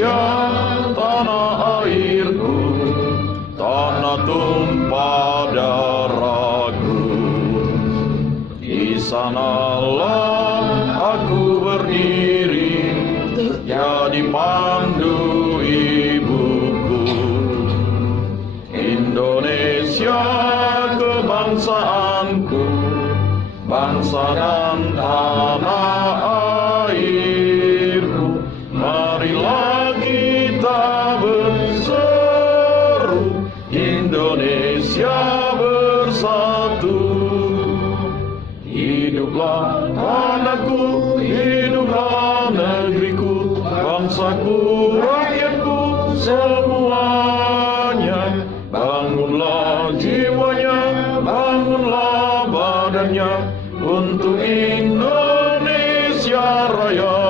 Indonesia, tanah airku, tanah tumpah darahku. Di sanalah aku berdiri, jadi pandu ibuku. Indonesia kebangsaanku, bangsa dan tanah airku. Marilah kita berseru, Indonesia bersatu. Hiduplah tanahku, hiduplah negeriku, bangsaku, rakyatku semuanya. Bangunlah jiwanya, bangunlah badannya, untuk Indonesia Raya.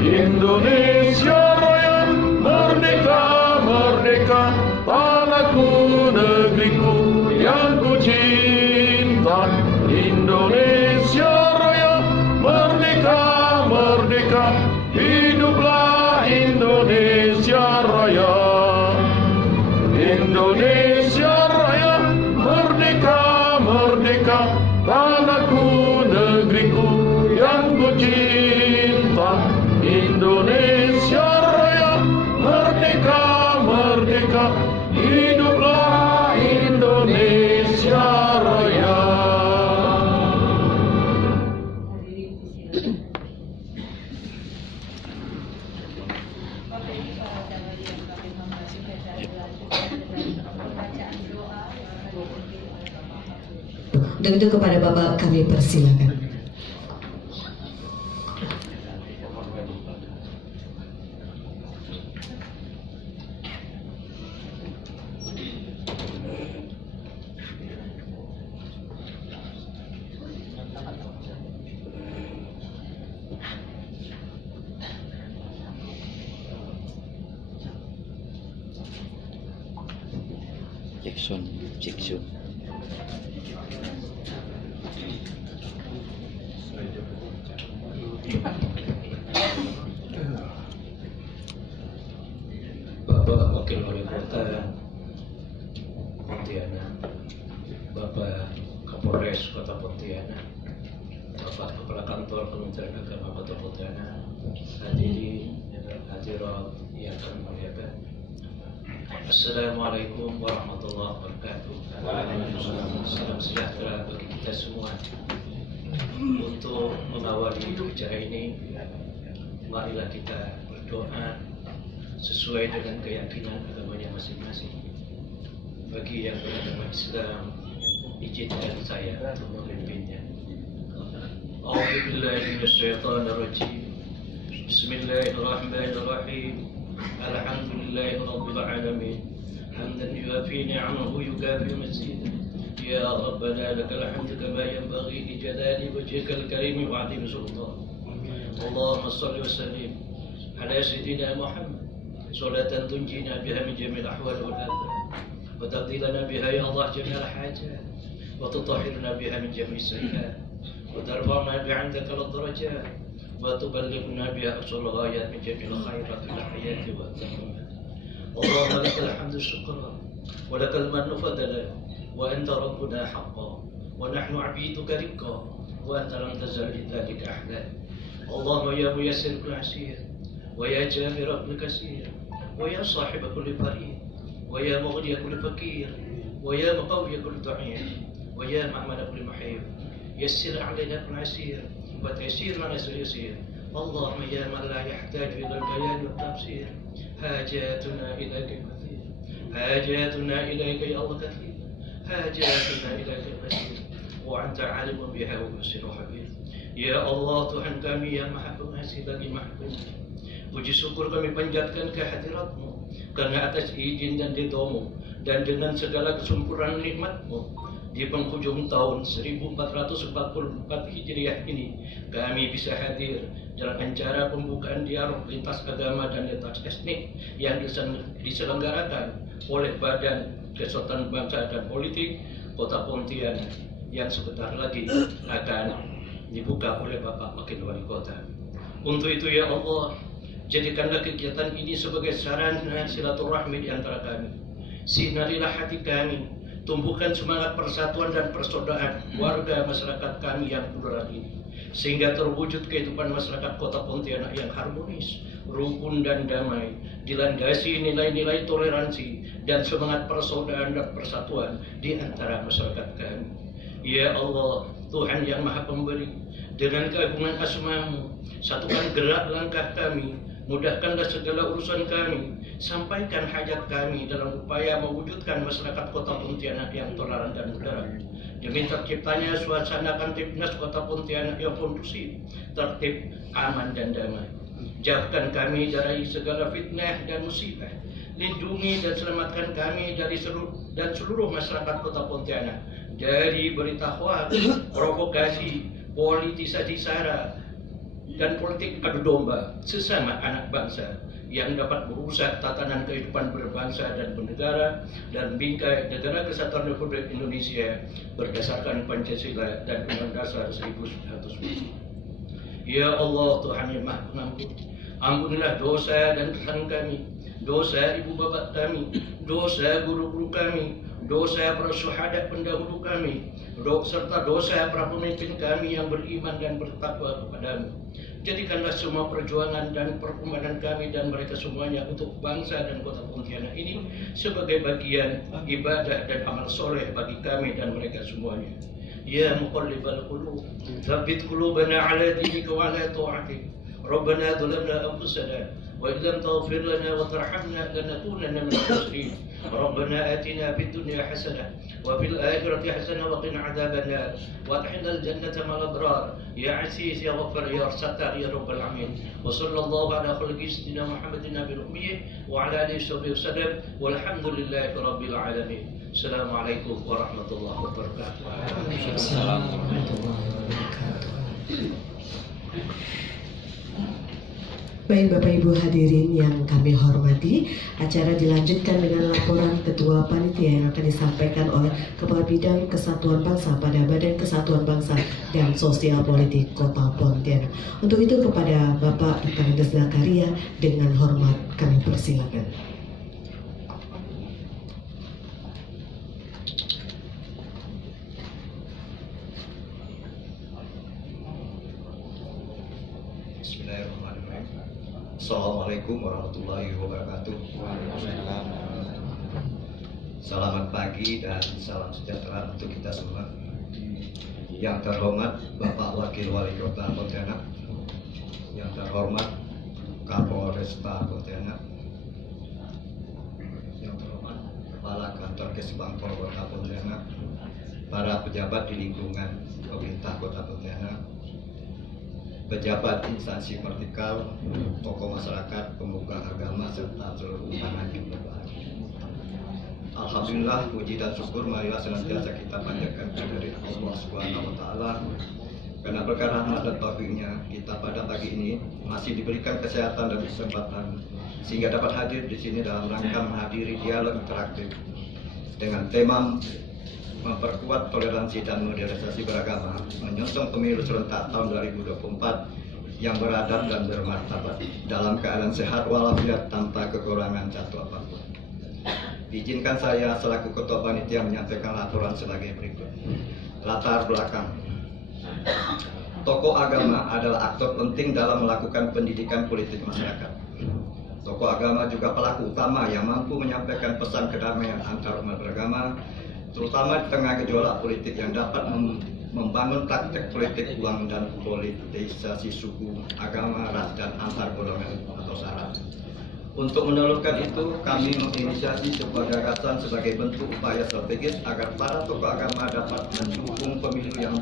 Indonesia Raya, merdeka, merdeka, tanahku, negeriku yang ku cinta. Indonesia Raya, merdeka, merdeka, hiduplah Indonesia Raya. Indonesia Raya, merdeka, merdeka, tanahku, negeriku yang ku cinta. Indonesia Raya, merdeka, merdeka, hiduplah Indonesia Raya. Dan itu kepada Bapak kami persilakan. Jackson. Bapak Wakil Wali Kota Pontianak, Bapak Kapolres Kota Pontianak, Bapak Kepala Kantor Kementerian Agama Kota Pontianak, hadirat yang kami muliakan. Assalamualaikum warahmatullahi wabarakatuh. Salam sejahtera bagi kita semua. Untuk mengawali acara ini, marilah kita berdoa sesuai dengan keyakinan agamanya masing-masing. Bagi yang beragama Islam, izinkan saya untuk memimpinnya. A'udzubillahi minasyaitonirrajim. Bismillahirrahmanirrahim. Alhamdulillahi rabbil alamin. Hamdan yuafi ni'amahu yukafi mazidah. Ya Rabbana lakal hamdu kama yanbaghi li jalali wajhikal karim wa 'azimi sultan. Allahumma shalli wa sallim ala sayyidina Muhammad salatan tunjina biha min jami'il ahwal wal afat wa taqdilana biha ya Allah jami'al hajat wa tutahhirna biha min jami'is sayyi'at wa tarfa'na bi'indaka ad-darajat wa tuballighna biha aqsal ghayat min jami'il khairat fil hayati wa taqwa. Allahumma lakal hamdu syukran wa lakal mannu fadlan wa anta rabbuna haqqan wa nahnu 'abiduka riqqan wa anta lam tazal lidhalika ahlan. Allahumma ya muyassir kulli 'asir wa ya jabir kulli kasir wa ya sahib kulli farid wa ya mughni kulli fakir wa ya muqawwi kulli da'if wa ya ma'mana kulli muhib yassir 'alaina kulli 'asir wa taysir lana yasir. Allahumma ya man la yahtaju ila al-bayan wa tafsir, hajatuna ilayka kathir, hajatuna ilayka ya Allah kathir, hajatuna ilayka kathir, wa anta 'alimun biha wa basir khabir. Ya Allah, Tuhan kami yang maha pengasih bagi mahkum, puji syukur kami panjatkan ke hadirat-Mu karena atas izin dan ridha-Mu dan dengan segala kesempurnaan nikmat-Mu di penghujung tahun 1444 Hijriah ini kami bisa hadir dalam acara pembukaan dialog lintas agama dan lintas etnik yang diselenggarakan oleh Badan Kesatuan Bangsa dan Politik Kota Pontianak yang sebentar lagi akan dibuka oleh Bapak Wakil Wali Kota. Untuk itu ya Allah, Jadikanlah kegiatan ini sebagai sarana silaturahmi di antara kami. Sinarilah hati kami, tumbuhkan semangat persatuan dan persaudaraan warga masyarakat kami yang plural ini, sehingga terwujud kehidupan masyarakat Kota Pontianak yang harmonis, rukun dan damai, dilandasi nilai-nilai toleransi dan semangat persaudaraan dan persatuan di antara masyarakat kami. Ya Allah, Tuhan yang Maha Pemberi, dengan keagungan asma-Mu, satukan gerak langkah kami, mudahkanlah segala urusan kami, sampaikan hajat kami dalam upaya mewujudkan masyarakat Kota Pontianak yang toleran dan moderat. Demi terciptanya suasana Kamtibnas Kota Pontianak yang kondusif, tertib, aman dan damai. Jauhkan kami dari segala fitnah dan musibah. Lindungi dan selamatkan kami dari seluruh masyarakat Kota Pontianak dari berita hoaks, provokasi, politisasi sara, dan politik adu domba sesama anak bangsa yang dapat merusak tatanan kehidupan berbangsa dan bernegara dan bingkai Negara Kesatuan Republik Indonesia berdasarkan Pancasila dan Undang-Undang Dasar 1945. Ya Allah, Tuhan yang Maha Pengampun, ampunilah dosa dan kesalahan kami, dosa ibu bapak kami, dosa guru-guru kami, dosa para syuhada pendahulu kami, serta dosa para pemimpin kami yang beriman dan bertakwa kepadamu. Jadikanlah semua perjuangan dan perkembangan kami dan mereka semuanya untuk bangsa dan Kota Pontianak ini sebagai bagian ibadah dan amal soleh bagi kami dan mereka semuanya. Ya muqallibal qulub, tsabbit qulubana ala dinika wa ala ta'atik. Rabbana dhalamna anfusana wa in lam taghfir lana wa tarhamna lanakunanna minal khasirin. ربنا آتنا في الدنيا حسنة وفي الآخرة حسنة وقنا عذاب النار وادخلنا الجنة مع الأبرار يا عزيز يا غفار يا ستار يا رب العالمين وصلى الله على خلق سيدنا محمد النبي الأمي وعلى آله وصحبه وسلم والحمد لله رب العالمين. السلام عليكم ورحمة الله وبركاته. Assalamualaikum warahmatullahi wabarakatuh. Baik Bapak Ibu hadirin yang kami hormati, acara dilanjutkan dengan laporan Ketua Panitia yang akan disampaikan oleh Kepala Bidang Kesatuan Bangsa pada Badan Kesatuan Bangsa dan Sosial Politik Kota Pontianak. Untuk itu kepada Bapak Ekarindes Zakaria dengan hormat kami persilakan. Assalamualaikum warahmatullahi wabarakatuh. Selamat pagi dan salam sejahtera untuk kita semua. Yang terhormat Bapak Wakil Wali Kota Pontianak, yang terhormat Kapolresta Pontianak, yang terhormat Kepala Kantor Kesbangpol Kota Pontianak, para pejabat di lingkungan pemerintah Kota Pontianak, pejabat instansi vertikal, tokoh masyarakat, pemuka agama, serta seluruh undangan yang berbahagia. Alhamdulillah, puji dan syukur marilah senantiasa kita panjatkan kehadirat Allah Subhanahu wa Ta'ala. Karena berkat rahmat dan taufiknya, kita pada pagi ini masih diberikan kesehatan dan kesempatan sehingga dapat hadir di sini dalam rangka menghadiri dialog interaktif dengan tema memperkuat toleransi dan modernisasi beragama, menyongsong pemilu serentak tahun 2024 yang beradab dan bermartabat dalam keadaan sehat walafiat tanpa kekurangan satu apapun. Izinkan saya selaku Ketua Panitia menyampaikan laporan sebagai berikut. Latar belakang. Tokoh agama adalah aktor penting dalam melakukan pendidikan politik masyarakat. Tokoh agama juga pelaku utama yang mampu menyampaikan pesan kedamaian antar umat beragama, terutama di tengah gejolak politik yang dapat membangun praktek politik uang dan politisasi suku, agama, ras, dan antar golongan atau sara. Untuk menelurkan itu, kami menginisiasi sebuah gagasan sebagai bentuk upaya strategis agar para tokoh agama dapat mendukung pemilu yang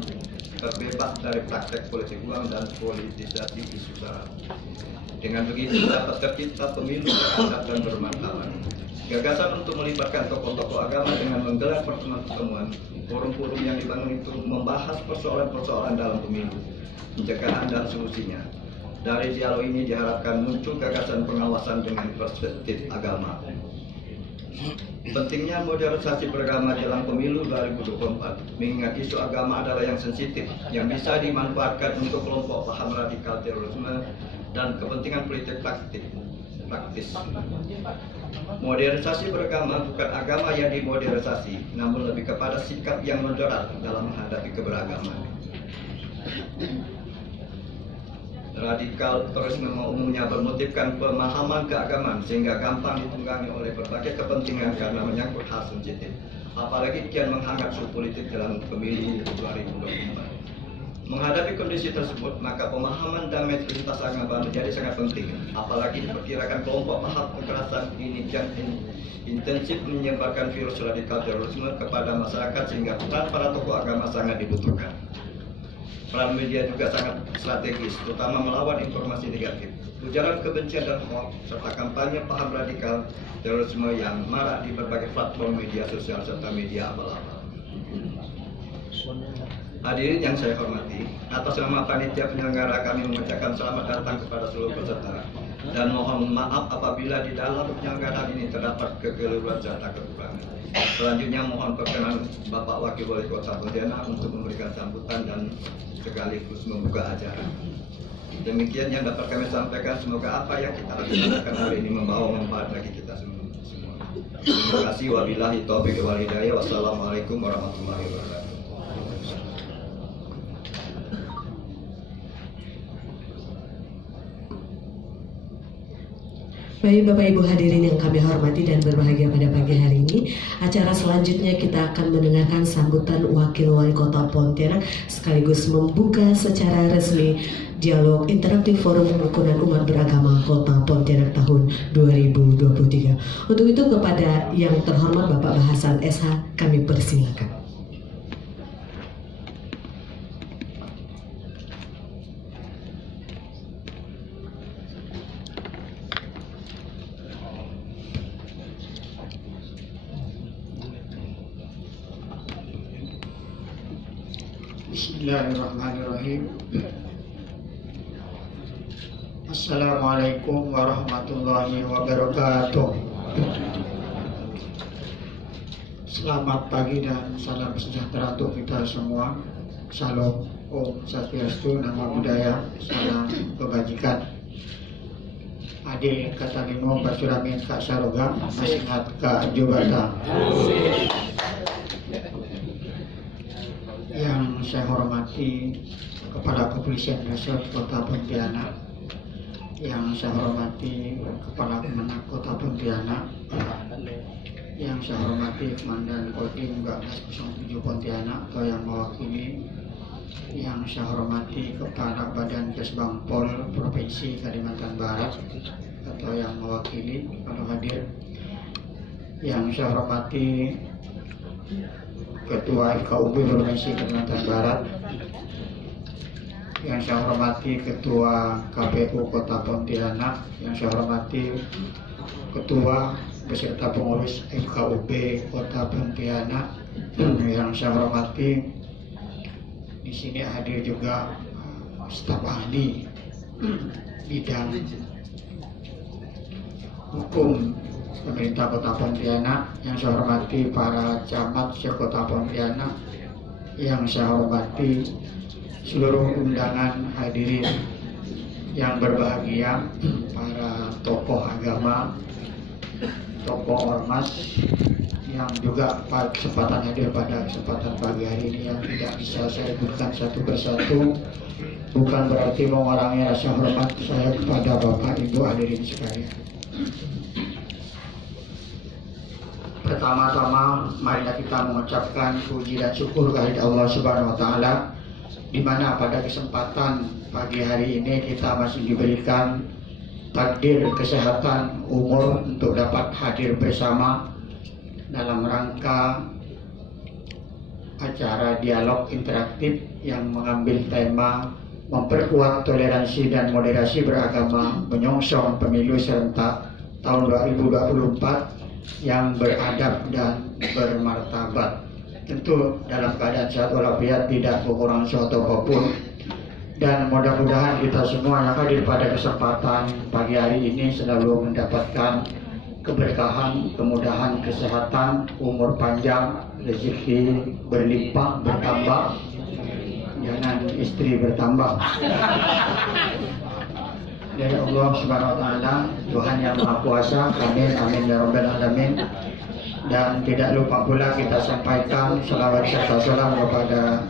terbebas dari praktek politik uang dan politisasi isu sara. Dengan begitu dapat tercipta pemilu beradab dan bermartabat. Gagasan untuk melibatkan tokoh-tokoh agama dengan menggelar pertemuan-pertemuan, forum-forum yang dibangun itu membahas persoalan-persoalan dalam pemilu, pencegahan dan solusinya. Dari dialog ini diharapkan muncul gagasan pengawasan dengan perspektif agama. Pentingnya modernisasi beragama dalam pemilu 2024, mengingat isu agama adalah yang sensitif, yang bisa dimanfaatkan untuk kelompok paham radikal terorisme dan kepentingan politik praktis. Modernisasi beragama bukan agama yang dimodernisasi, namun lebih kepada sikap yang moderat dalam menghadapi keberagaman. Radikalisme umumnya bermotifkan pemahaman keagamaan sehingga gampang ditunggangi oleh berbagai kepentingan karena menyangkut hal sensitif. Apalagi kian menghangat suhu politik dalam pemilu 2024. Menghadapi kondisi tersebut, maka pemahaman damai lintas agama menjadi sangat penting. Apalagi diperkirakan kelompok paham kekerasan ini kian intensif menyebarkan virus radikal terorisme kepada masyarakat sehingga peran para tokoh agama sangat dibutuhkan. Peran media juga sangat strategis, terutama melawan informasi negatif, ujaran kebencian dan hoax, serta kampanye paham radikal terorisme yang marak di berbagai platform media sosial serta media abal-abal. Hadirin yang saya hormati, atas nama panitia penyelenggara kami mengucapkan selamat datang kepada seluruh peserta dan mohon maaf apabila di dalam penyelenggaraan ini terdapat kekeliruan serta kekurangan. Selanjutnya mohon perkenan Bapak Wakil Wali Kota Pontianak untuk memberikan sambutan dan sekaligus membuka acara. Demikian yang dapat kami sampaikan. Semoga apa yang kita laksanakan hari ini membawa manfaat bagi kita semua. Terima kasih. Wabillahi taufiq wal hidayah. Wassalamualaikum warahmatullahi wabarakatuh. Baik Bapak Ibu hadirin yang kami hormati dan berbahagia pada pagi hari ini, acara selanjutnya kita akan mendengarkan sambutan Wakil Wali Kota Pontianak sekaligus membuka secara resmi dialog interaktif Forum Kerukunan Umat Beragama Kota Pontianak tahun 2023. Untuk itu kepada yang terhormat Bapak Bahasan SH kami persilakan. Bismillahirrahmanirrahim. Assalamualaikum warahmatullahi wabarakatuh. Selamat pagi dan salam sejahtera untuk kita semua. Salam Om Swastiastu, Namo Buddhaya, salam kebajikan. Ade kata minum basuramin kak saroga, masingat kak jubata. Yang saya hormati Kepala Kepolisian Resort Kota Pontianak, yang saya hormati Kepala Kemenak Kota Pontianak, yang saya hormati Komandan Kodim 1207 Pontianak atau yang mewakili, yang saya hormati Kepala Badan Kesbang Pol Provinsi Kalimantan Barat atau yang mewakili kalau hadir, yang saya hormati Ketua FKUB Provinsi Kalimantan Barat, yang saya hormati Ketua KPU Kota Pontianak, yang saya hormati Ketua beserta pengurus FKUB Kota Pontianak, yang saya hormati di sini hadir juga staf ahli bidang hukum pemerintah Kota Pontianak, yang saya hormati para camat se-Kota Pontianak, yang saya hormati seluruh undangan hadirin yang berbahagia, para tokoh agama, tokoh ormas yang juga pada kesempatan hadir pada kesempatan pagi hari ini yang tidak bisa saya sebutkan satu persatu, bukan berarti mengurangi rasa hormat saya kepada Bapak Ibu hadirin sekalian. Pertama-tama marilah kita mengucapkan puji dan syukur kehadirat Allah Subhanahu wa taala, di mana pada kesempatan pagi hari ini kita masih diberikan takdir kesehatan umur untuk dapat hadir bersama dalam rangka acara dialog interaktif yang mengambil tema memperkuat toleransi dan moderasi beragama menyongsong pemilu serentak tahun 2024 yang beradab dan bermartabat. Tentu dalam keadaan sehat walafiat, tidak kekurangan suatu apapun, dan mudah-mudahan kita semua yang hadir pada kesempatan pagi hari ini selalu mendapatkan keberkahan, kemudahan, kesehatan, umur panjang, rezeki berlimpah, bertambah, jangan istri bertambah. dari Allah Subhanahu wa taala, Tuhan yang Maha Kuasa. Amin amin ya rabbal alamin. Dan tidak lupa pula kita sampaikan salawat serta salam kepada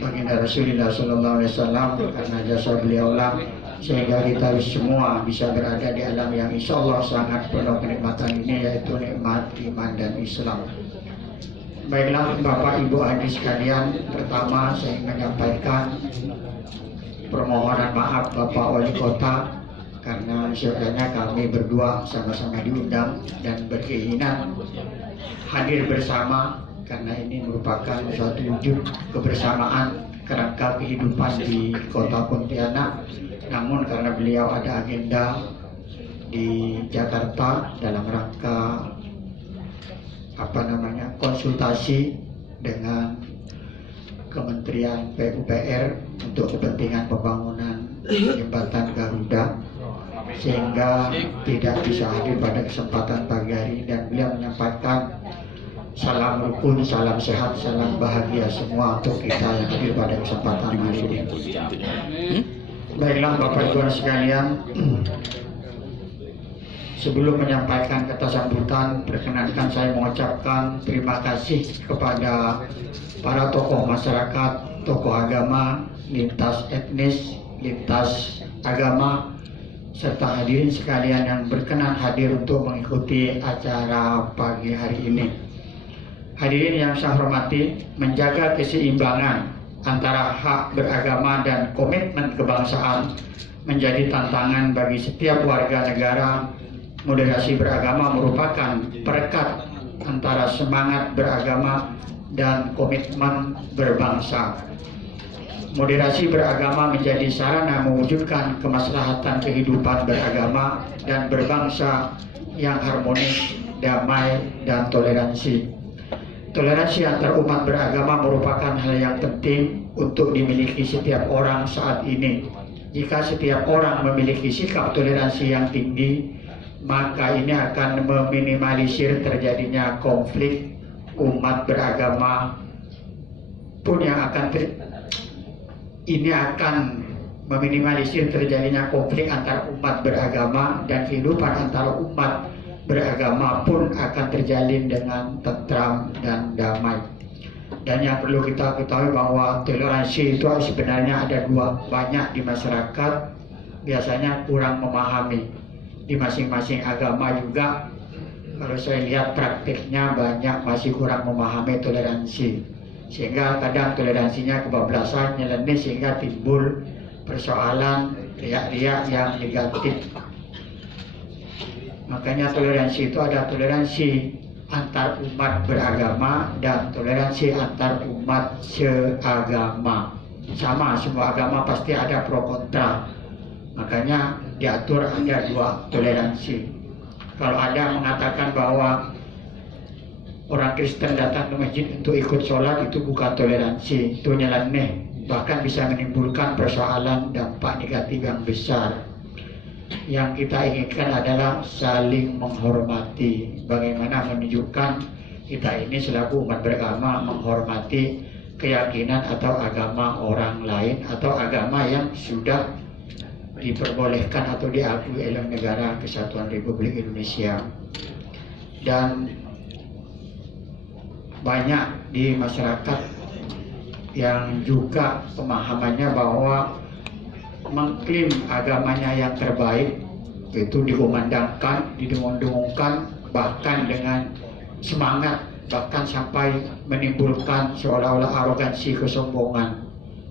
baginda Rasulullah sallallahu alaihi wasallam, karena jasa beliaulah sehingga kita semua bisa berada di alam yang insya Allah sangat penuh kenikmatan ini, yaitu nikmat iman dan Islam. Baiklah Bapak Ibu hadirin sekalian, pertama saya menyampaikan permohonan maaf Bapak Wali Kota, karena sebenarnya kami berdua sama-sama diundang dan berkeinginan hadir bersama, karena ini merupakan suatu wujud kebersamaan kerangka kehidupan di Kota Pontianak. Namun karena beliau ada agenda di Jakarta dalam rangka konsultasi dengan Kementerian PUPR untuk kepentingan pembangunan jembatan Garuda, sehingga tidak bisa hadir pada kesempatan pagi hari, dan beliau menyampaikan salam rukun, salam sehat, salam bahagia semua untuk kita yang hadir pada kesempatan hari ini. Baiklah Bapak Ibu sekalian, sebelum menyampaikan kata sambutan, perkenankan saya mengucapkan terima kasih kepada para tokoh masyarakat, tokoh agama, lintas etnis, lintas agama, serta hadirin sekalian yang berkenan hadir untuk mengikuti acara pagi hari ini. Hadirin yang saya hormati, menjaga keseimbangan antara hak beragama dan komitmen kebangsaan menjadi tantangan bagi setiap warga negara. Moderasi beragama merupakan perekat antara semangat beragama dan komitmen berbangsa. Moderasi beragama menjadi sarana mewujudkan kemaslahatan kehidupan beragama dan berbangsa yang harmonis, damai, dan toleransi. Toleransi antar umat beragama merupakan hal yang penting untuk dimiliki setiap orang saat ini. Jika setiap orang memiliki sikap toleransi yang tinggi, maka ini akan meminimalisir terjadinya konflik umat beragama pun yang akan meminimalisir terjadinya konflik antar umat beragama, dan kehidupan antara umat beragama pun akan terjalin dengan tentram dan damai. Dan yang perlu kita ketahui bahwa toleransi itu sebenarnya ada banyak di masyarakat, biasanya kurang memahami. Di masing-masing agama juga, kalau saya lihat praktiknya banyak masih kurang memahami toleransi, sehingga kadang toleransinya kebablasan, nyeleneh, sehingga timbul persoalan riak-riak yang negatif. Makanya toleransi itu ada toleransi antar umat beragama dan toleransi antar umat seagama. Sama, semua agama pasti ada pro kontra. Makanya diatur ada dua toleransi. Kalau ada mengatakan bahwa orang Kristen datang ke masjid untuk ikut sholat, itu bukan toleransi, itu nyeleneh, bahkan bisa menimbulkan persoalan dampak negatif yang besar. Yang kita inginkan adalah saling menghormati. Bagaimana menunjukkan kita ini selaku umat beragama menghormati keyakinan atau agama orang lain, atau agama yang sudah diperbolehkan atau diakui oleh negara Kesatuan Republik Indonesia. Dan banyak di masyarakat yang juga pemahamannya bahwa mengklaim agamanya yang terbaik itu dikumandangkan, didengungkan, bahkan dengan semangat, bahkan sampai menimbulkan seolah-olah arogansi, kesombongan,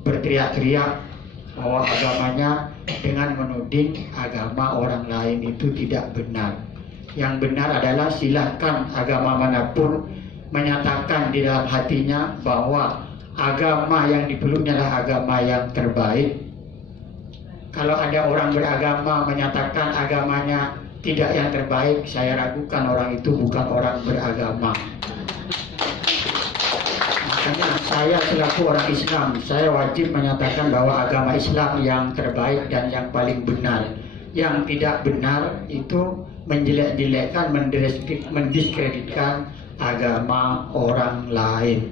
berteriak-teriak bahwa agamanya dengan menuding agama orang lain itu tidak benar. Yang benar adalah silakan agama manapun menyatakan di dalam hatinya bahwa agama yang dipeluknya adalah agama yang terbaik. Kalau ada orang beragama menyatakan agamanya tidak yang terbaik, saya ragukan orang itu bukan orang beragama. Makanya saya selaku orang Islam, saya wajib menyatakan bahwa agama Islam yang terbaik dan yang paling benar. Yang tidak benar itu menjelek-jelekkan, mendiskreditkan agama orang lain.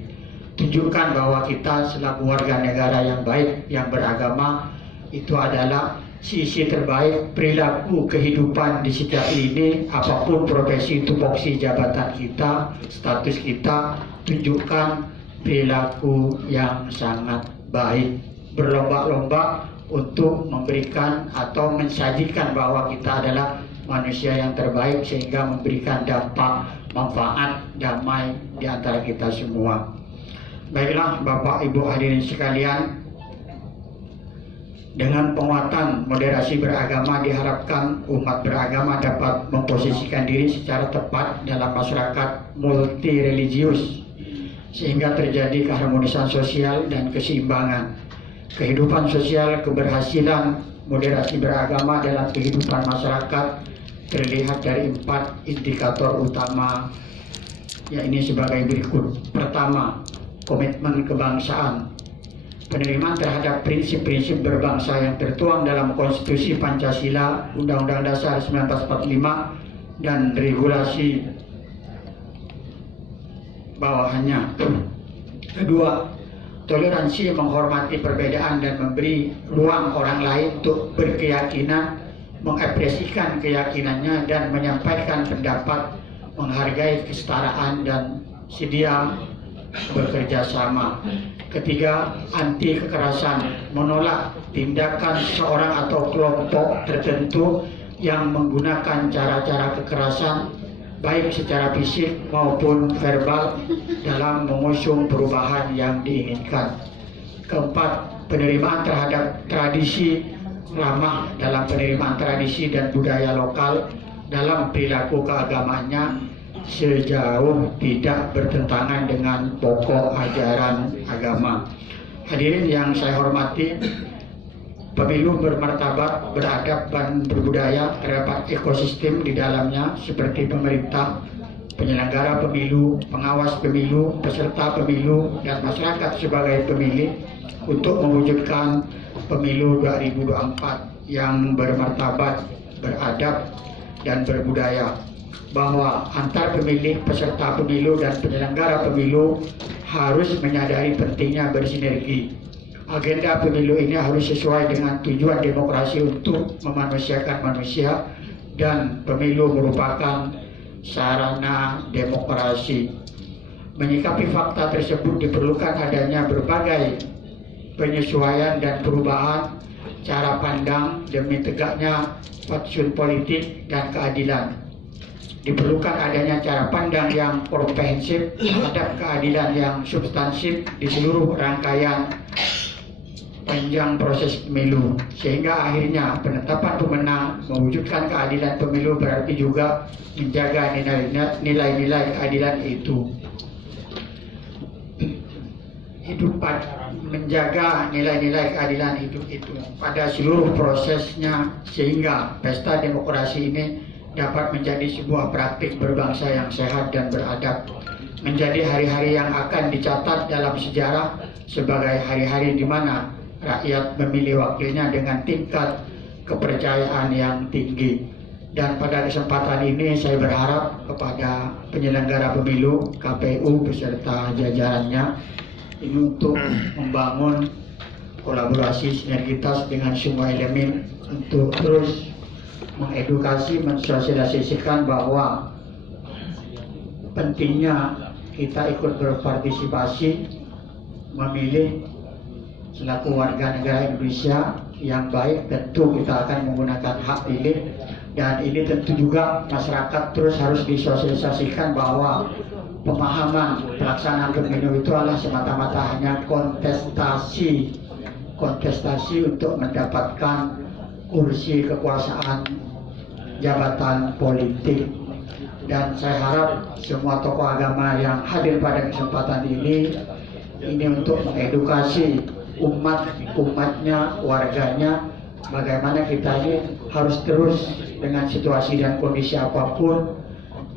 Tunjukkan bahwa kita selaku warga negara yang baik, yang beragama, itu adalah sisi terbaik perilaku kehidupan di setiap ini, apapun profesi, tupoksi jabatan kita, status kita, tunjukkan perilaku yang sangat baik, berlomba-lomba untuk memberikan atau mensajikan bahwa kita adalah manusia yang terbaik sehingga memberikan dampak manfaat damai di antara kita semua. Baiklah Bapak Ibu hadirin sekalian, dengan penguatan moderasi beragama diharapkan umat beragama dapat memposisikan diri secara tepat dalam masyarakat multireligius sehingga terjadi keharmonisan sosial dan keseimbangan. Kehidupan sosial, keberhasilan moderasi beragama dalam kehidupan masyarakat terlihat dari 4 indikator utama, yaitu sebagai berikut. Pertama, komitmen kebangsaan. Penerimaan terhadap prinsip-prinsip berbangsa yang tertuang dalam Konstitusi Pancasila, Undang-Undang Dasar 1945, dan regulasi bawahannya. Kedua, toleransi menghormati perbedaan dan memberi ruang orang lain untuk berkeyakinan, mengapresiasikan keyakinannya dan menyampaikan pendapat, menghargai kesetaraan dan sedia bekerja sama. Ketiga, anti kekerasan, menolak tindakan seorang atau kelompok tertentu yang menggunakan cara-cara kekerasan baik secara fisik maupun verbal dalam mengusung perubahan yang diinginkan. Keempat, penerimaan terhadap tradisi, ramah dalam penerimaan tradisi dan budaya lokal dalam perilaku keagamaannya sejauh tidak bertentangan dengan pokok ajaran agama. Hadirin yang saya hormati, pemilu bermartabat, beradab, dan berbudaya terdapat ekosistem di dalamnya seperti pemerintah, penyelenggara pemilu, pengawas pemilu, peserta pemilu, dan masyarakat sebagai pemilih untuk mewujudkan pemilu 2024 yang bermartabat, beradab, dan berbudaya. Bahwa antar pemilih, peserta pemilu, dan penyelenggara pemilu harus menyadari pentingnya bersinergi. Agenda pemilu ini harus sesuai dengan tujuan demokrasi untuk memanusiakan manusia, dan pemilu merupakan sarana demokrasi. Menyikapi fakta tersebut diperlukan adanya berbagai penyesuaian dan perubahan cara pandang demi tegaknya fatsun politik dan keadilan. Diperlukan adanya cara pandang yang komprehensif terhadap keadilan yang substansif di seluruh rangkaian panjang proses pemilu, sehingga akhirnya penetapan pemenang mewujudkan keadilan pemilu berarti juga menjaga nilai-nilai keadilan itu. Menjaga nilai-nilai keadilan hidup itu pada seluruh prosesnya sehingga pesta demokrasi ini dapat menjadi sebuah praktik berbangsa yang sehat dan beradab, menjadi hari-hari yang akan dicatat dalam sejarah sebagai hari-hari di mana rakyat memilih wakilnya dengan tingkat kepercayaan yang tinggi. Dan pada kesempatan ini saya berharap kepada penyelenggara pemilu, KPU beserta jajarannya ini untuk membangun kolaborasi sinergitas dengan semua elemen untuk terus mengedukasi, mensosialisasikan bahwa pentingnya kita ikut berpartisipasi memilih selaku warga negara Indonesia yang baik. Tentu kita akan menggunakan hak pilih, dan ini tentu juga masyarakat terus harus disosialisasikan bahwa pemahaman pelaksanaan pemilu itu adalah semata-mata hanya kontestasi untuk mendapatkan kursi kekuasaan jabatan politik. Dan saya harap semua tokoh agama yang hadir pada kesempatan ini untuk mengedukasi umatnya, warganya, bagaimana kita ini harus terus dengan situasi dan kondisi apapun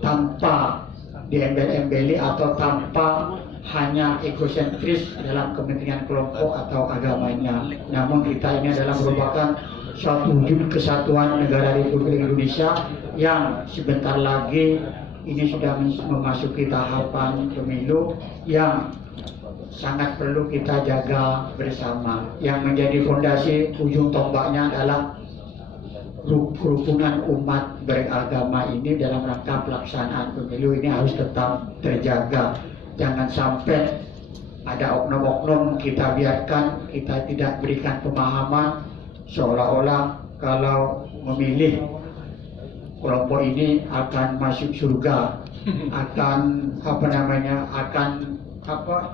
tanpa diembel-embeli atau tanpa hanya egosentris dalam kepentingan kelompok atau agamanya. Namun kita ini adalah merupakan suatu wujud kesatuan negara Republik Indonesia yang sebentar lagi ini sudah memasuki tahapan pemilu yang sangat perlu kita jaga bersama. Yang menjadi fondasi ujung tombaknya adalah kerukunan umat beragama ini dalam rangka pelaksanaan pemilu ini harus tetap terjaga. Jangan sampai ada oknum-oknum kita biarkan, kita tidak berikan pemahaman seolah-olah kalau memilih kelompok ini akan masuk surga, akan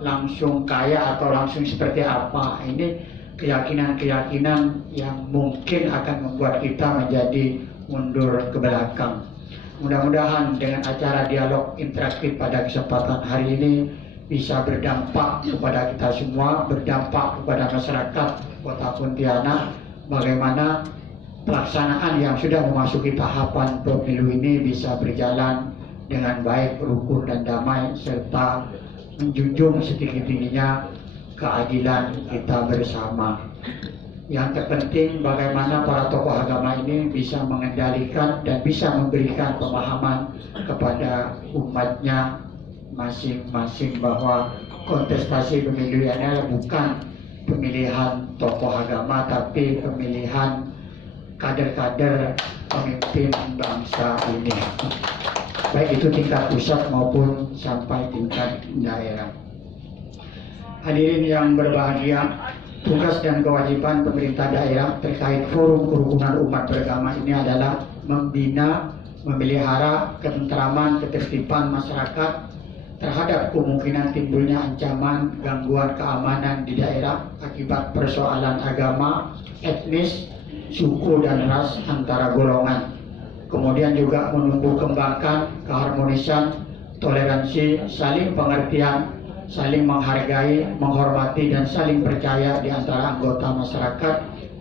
langsung kaya atau langsung seperti apa. Ini keyakinan-keyakinan yang mungkin akan membuat kita menjadi mundur ke belakang. Mudah-mudahan dengan acara dialog interaktif pada kesempatan hari ini bisa berdampak kepada kita semua, berdampak kepada masyarakat Kota Pontianak, bagaimana pelaksanaan yang sudah memasuki tahapan pemilu ini bisa berjalan dengan baik, rukun dan damai, serta menjunjung setinggi-tingginya keadilan kita bersama. Yang terpenting bagaimana para tokoh agama ini bisa mengendalikan dan bisa memberikan pemahaman kepada umatnya masing-masing bahwa kontestasi pemilu ini adalah bukan pemilihan tokoh agama, tapi pemilihan kader-kader pemimpin bangsa ini, baik itu tingkat pusat maupun sampai tingkat daerah. Hadirin yang berbahagia, tugas dan kewajiban pemerintah daerah terkait forum kerukunan umat beragama ini adalah membina, memelihara ketentraman, ketertiban masyarakat terhadap kemungkinan timbulnya ancaman gangguan keamanan di daerah akibat persoalan agama, etnis, suku dan ras antara golongan. Kemudian juga menumbuh kembangkan keharmonisan, toleransi, saling pengertian, saling menghargai, menghormati dan saling percaya di antara anggota masyarakat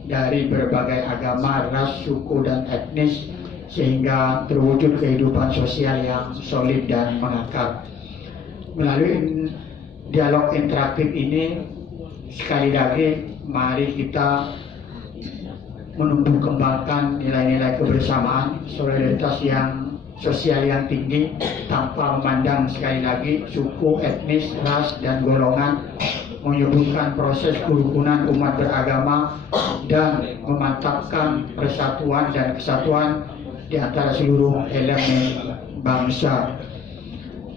dari berbagai agama, ras, suku dan etnis, sehingga terwujud kehidupan sosial yang solid dan mengakar. Melalui dialog interaktif ini, sekali lagi mari kita menumbuh kembangkan nilai-nilai kebersamaan, solidaritas yang sosial yang tinggi tanpa memandang sekali lagi suku, etnis, ras, dan golongan, menyuburkan proses kerukunan umat beragama dan memantapkan persatuan dan kesatuan di antara seluruh elemen bangsa.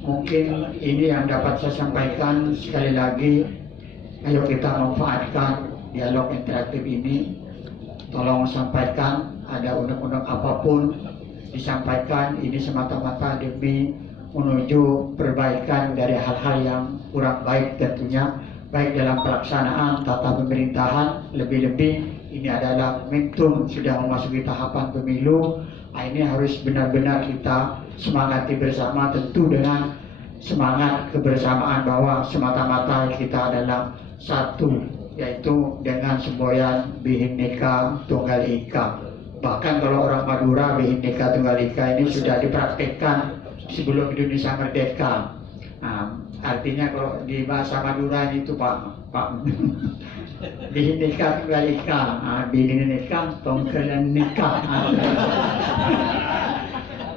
Mungkin ini yang dapat saya sampaikan. Sekali lagi, ayo kita manfaatkan dialog interaktif ini. Tolong sampaikan, ada undang-undang apapun disampaikan, ini semata-mata demi menuju perbaikan dari hal-hal yang kurang baik tentunya, baik dalam pelaksanaan tata pemerintahan, lebih-lebih ini adalah momentum sudah memasuki tahapan pemilu. Ini harus benar-benar kita semangati bersama, tentu dengan semangat kebersamaan bahwa semata-mata kita adalah satu, yaitu dengan semboyan Bhinneka Tunggal Ika. Bahkan kalau orang Madura, Bhinneka Tunggal Ika ini sudah dipraktekkan sebelum Indonesia merdeka. Artinya kalau di bahasa Madura itu Pak Bhinneka Tunggal Ika, Bhinneka Tunggal Ika.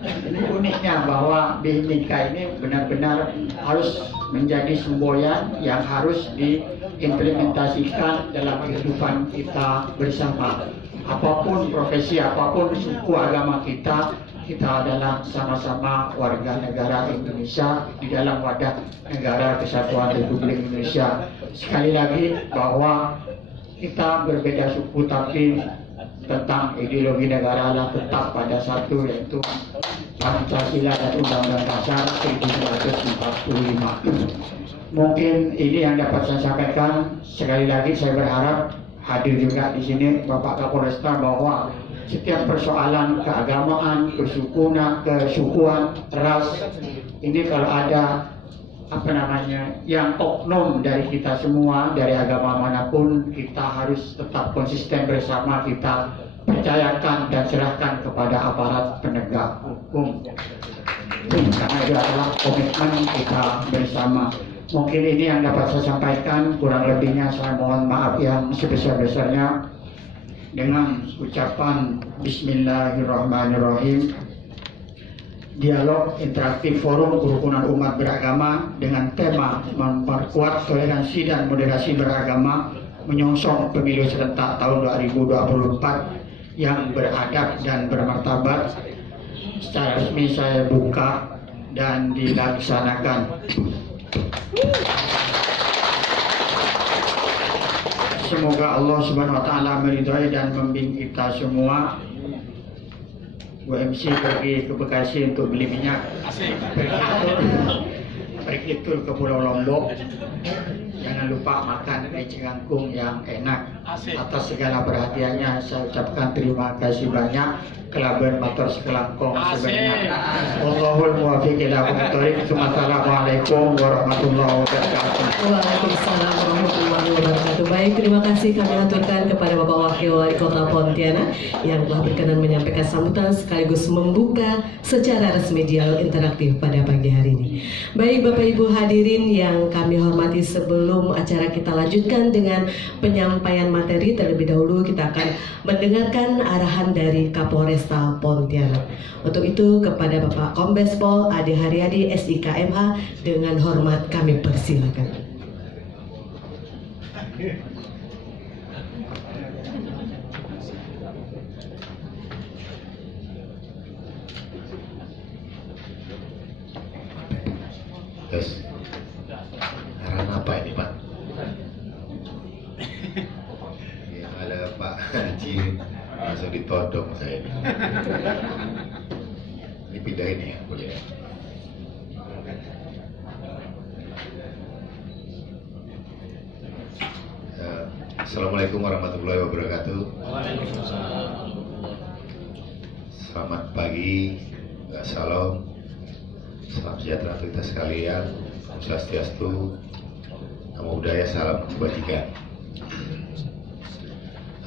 Ini uniknya bahwa Bhinneka ini benar-benar harus menjadi semboyan yang harus diimplementasikan dalam kehidupan kita bersama. Apapun profesi, apapun suku agama kita, kita adalah sama-sama warga negara Indonesia di dalam wadah negara kesatuan Republik Indonesia. Sekali lagi bahwa kita berbeda suku, tapi tentang ideologi negara adalah tetap pada satu, yaitu Pancasila dan Undang-Undang Dasar 1945. Mungkin ini yang dapat saya sampaikan. Sekali lagi saya berharap hadir juga di sini Bapak Kapolresta bahwa setiap persoalan keagamaan, kesukuan, ras, ini kalau ada yang oknum dari kita semua, dari agama manapun, kita harus tetap konsisten bersama, kita percayakan dan serahkan kepada aparat penegak hukum. Karena itu adalah komitmen kita bersama. Mungkin ini yang dapat saya sampaikan, kurang lebihnya saya mohon maaf yang sebesar-besarnya. Dengan ucapan Bismillahirrahmanirrahim, dialog interaktif forum kerukunan umat beragama dengan tema memperkuat toleransi dan moderasi beragama menyongsong pemilu serentak tahun 2024 yang beradab dan bermartabat, secara resmi saya buka dan dilaksanakan. Semoga Allah Subhanahu wa taala meridhai dan membimbing kita semua. WMC pergi ke Bekasi untuk beli minyak. Pergi itu ke Pulau Lombok. Jangan lupa makan eceng kangkung yang enak. Atas segala perhatiannya saya ucapkan terima kasih banyak. Kelaben matur sekelangkong sebenarnya. Wallahul muwaffiq ila aqwamit thoriq. Assalamualaikum warahmatullahi wabarakatuh. Waalaikumsalam warahmatullahi wabarakatuh. Baik, terima kasih kami aturkan kepada Bapak Wakil Wali Kota Pontianak yang telah berkenan menyampaikan sambutan sekaligus membuka secara resmi dialog interaktif pada pagi hari ini. Baik Bapak Ibu hadirin yang kami hormati, sebelum acara kita lanjutkan dengan penyampaian materi, terlebih dahulu kita akan mendengarkan arahan dari Kapolresta Pontianak. Untuk itu kepada Bapak Kombes Pol Ade Haryadi SIKMH dengan hormat kami persilakan. Terus, arahan apa ini Pak? Ya, ada Pak Haji langsung ditodong saya ini. Ini pindahin ya, boleh ya? Assalamualaikum warahmatullahi wabarakatuh. Selamat pagi, salam sejahtera untuk kita sekalian. Om Swastiastu, Namo Buddhaya, salam kebajikan.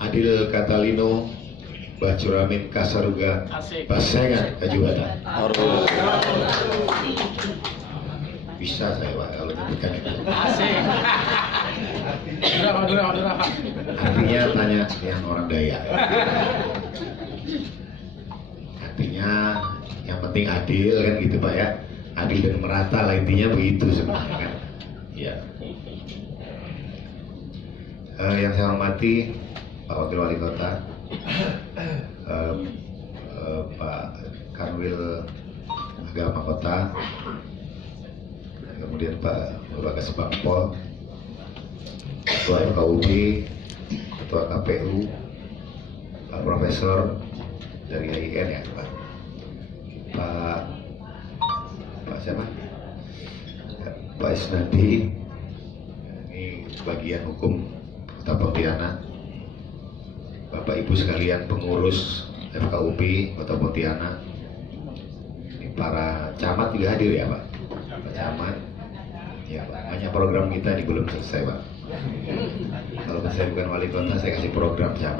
Adil Katalino, Bacuramin Kasaruga, Pasengan Kajuwata. Bisa saya Pak kalau nyebutkan itu. Artinya tanya yang orang Dayak. Artinya yang penting adil kan gitu Pak ya. Adil dan merata lah, intinya begitu sebenarnya kan. Ya. Yang saya hormati Pak Wakil Wali Kota, Pak Kanwil Agama Kota, kemudian Pak Wakas Bangpol, Ketua FKUB, Ketua KPU, Pak Profesor dari IAIN ya Pak siapa? Pak Isnandi, ini bagian hukum Kota Pontianak, Bapak Ibu sekalian pengurus FKUB Kota Pontianak, ini para camat juga hadir ya Pak? Pak Camat, ya Pak, banyak program kita ini belum selesai Pak. Kalau saya bukan wali kota, saya kasih program camat.